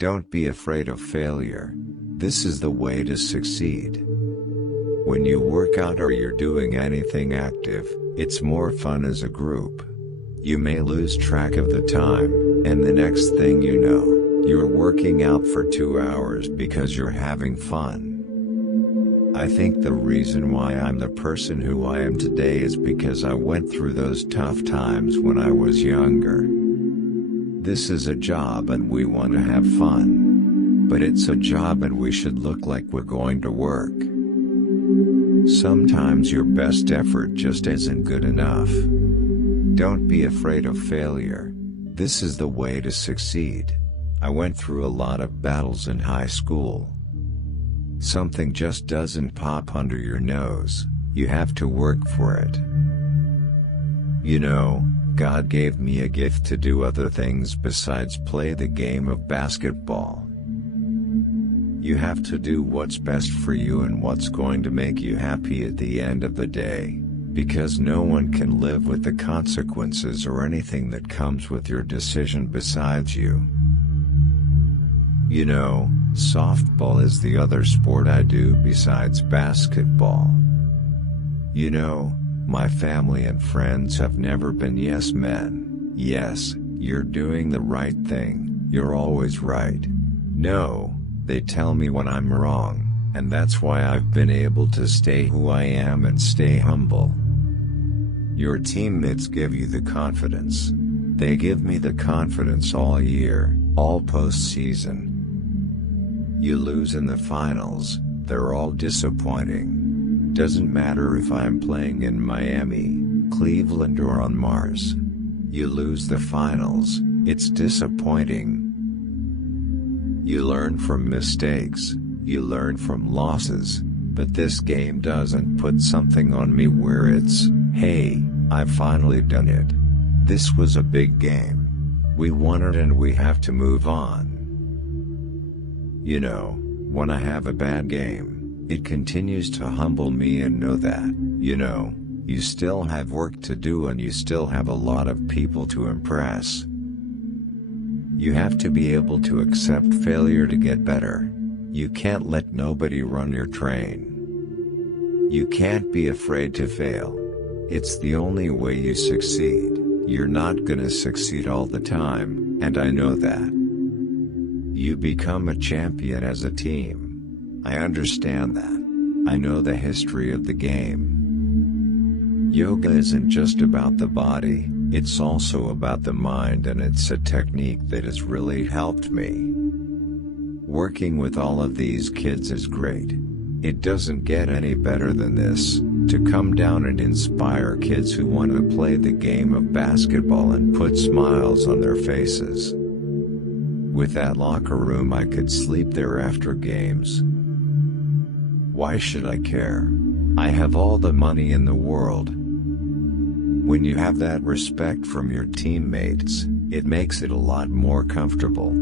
Don't be afraid of failure. This is the way to succeed. When you work out or you're doing anything active, it's more fun as a group. You may lose track of the time, and the next thing you know, you're working out for 2 hours because you're having fun. I think the reason why I'm the person who I am today is because I went through those tough times when I was younger. This is a job and we want to have fun. But it's a job and we should look like we're going to work. Sometimes your best effort just isn't good enough. Don't be afraid of failure. This is the way to succeed. I went through a lot of battles in high school. Something just doesn't pop under your nose, you have to work for it. You know, God gave me a gift to do other things besides play the game of basketball. You have to do what's best for you and what's going to make you happy at the end of the day, because no one can live with the consequences or anything that comes with your decision besides you. You know, softball is the other sport I do besides basketball. You know, my family and friends have never been yes men. Yes, you're doing the right thing, you're always right. No, they tell me when I'm wrong, and that's why I've been able to stay who I am and stay humble. Your teammates give you the confidence. They give me the confidence all year, all postseason. You lose in the finals, they're all disappointing. Doesn't matter if I'm playing in Miami, Cleveland or on Mars. You lose the finals, it's disappointing. You learn from mistakes, you learn from losses, but this game doesn't put something on me where it's, hey, I've finally done it. This was a big game. We won it and we have to move on. You know, when I have a bad game, it continues to humble me and know that, you know, you still have work to do and you still have a lot of people to impress. You have to be able to accept failure to get better. You can't let nobody run your train. You can't be afraid to fail. It's the only way you succeed. You're not gonna succeed all the time, and I know that. You become a champion as a team. I understand that. I know the history of the game. Yoga isn't just about the body, it's also about the mind, and it's a technique that has really helped me. Working with all of these kids is great. It doesn't get any better than this, to come down and inspire kids who want to play the game of basketball and put smiles on their faces. With that locker room I could sleep there after games. Why should I care? I have all the money in the world. When you have that respect from your teammates, it makes it a lot more comfortable.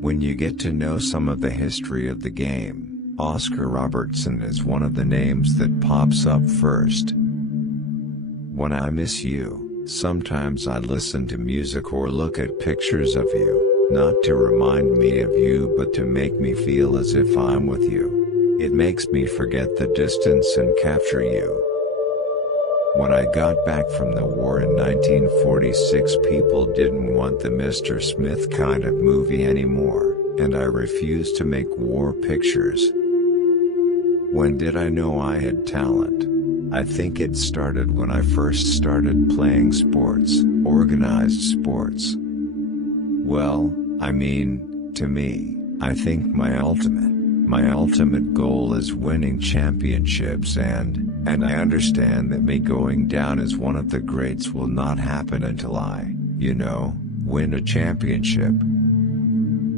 When you get to know some of the history of the game, Oscar Robertson is one of the names that pops up first. When I miss you, sometimes I listen to music or look at pictures of you. Not to remind me of you but to make me feel as if I'm with you. It makes me forget the distance and capture you. When I got back from the war in 1946, people didn't want the Mr. Smith kind of movie anymore, and I refused to make war pictures. When did I know I had talent? I think it started when I first started playing sports, organized sports. Well, I mean, to me, I think my ultimate goal is winning championships, and I understand that me going down as one of the greats will not happen until I, win a championship.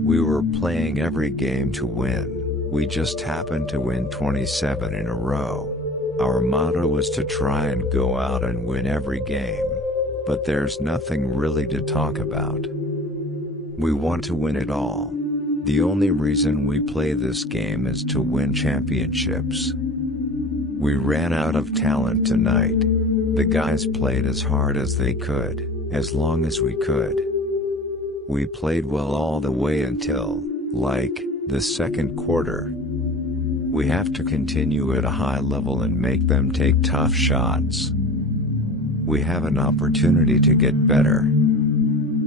We were playing every game to win, we just happened to win 27 in a row. Our motto was to try and go out and win every game. But there's nothing really to talk about. We want to win it all. The only reason we play this game is to win championships. We ran out of talent tonight. The guys played as hard as they could, as long as we could. We played well all the way until, like, the second quarter. We have to continue at a high level and make them take tough shots. We have an opportunity to get better.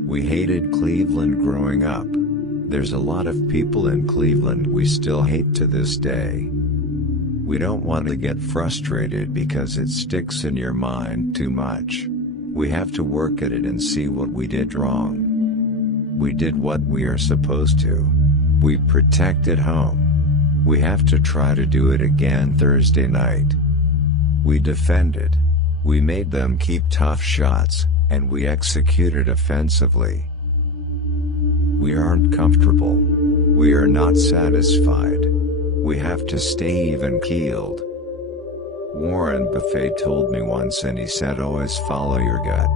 We hated Cleveland growing up. There's a lot of people in Cleveland we still hate to this day. We don't want to get frustrated because it sticks in your mind too much. We have to work at it and see what we did wrong. We did what we are supposed to. We protected home. We have to try to do it again Thursday night. We defended. We made them keep tough shots, and we executed offensively. We aren't comfortable. We are not satisfied. We have to stay even-keeled. Warren Buffett told me once, and he said, always follow your gut.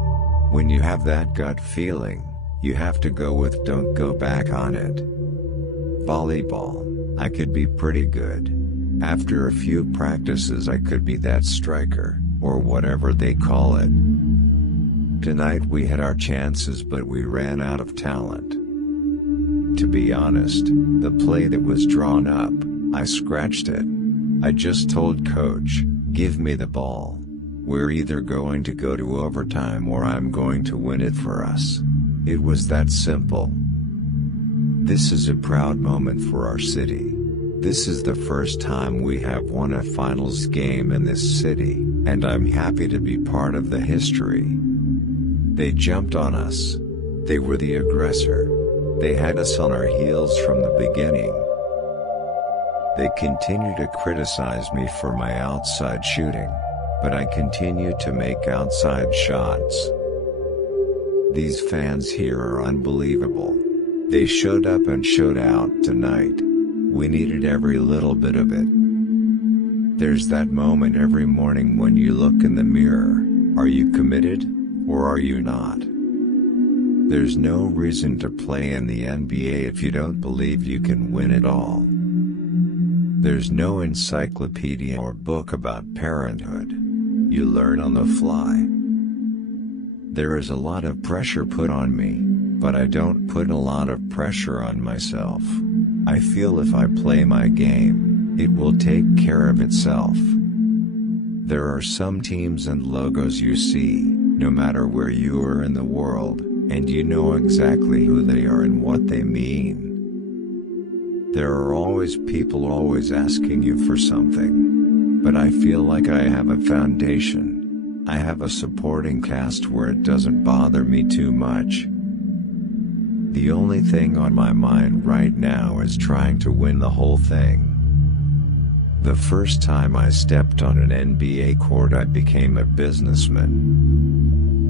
When you have that gut feeling, you have to go with, don't go back on it. Volleyball. I could be pretty good. After a few practices I could be that striker, or whatever they call it. Tonight we had our chances but we ran out of talent. To be honest, the play that was drawn up, I scratched it. I just told coach, give me the ball. We're either going to go to overtime or I'm going to win it for us. It was that simple. This is a proud moment for our city. This is the first time we have won a finals game in this city, and I'm happy to be part of the history. They jumped on us. They were the aggressor. They had us on our heels from the beginning. They continue to criticize me for my outside shooting, but I continue to make outside shots. These fans here are unbelievable. They showed up and showed out tonight. We needed every little bit of it. There's that moment every morning when you look in the mirror. Are you committed, or are you not? There's no reason to play in the NBA if you don't believe you can win it all. There's no encyclopedia or book about parenthood. You learn on the fly. There is a lot of pressure put on me, but I don't put a lot of pressure on myself. I feel if I play my game, it will take care of itself. There are some teams and logos you see, no matter where you are in the world, and you know exactly who they are and what they mean. There are always people always asking you for something. But I feel like I have a foundation. I have a supporting cast where it doesn't bother me too much. The only thing on my mind right now is trying to win the whole thing. The first time I stepped on an NBA court I became a businessman.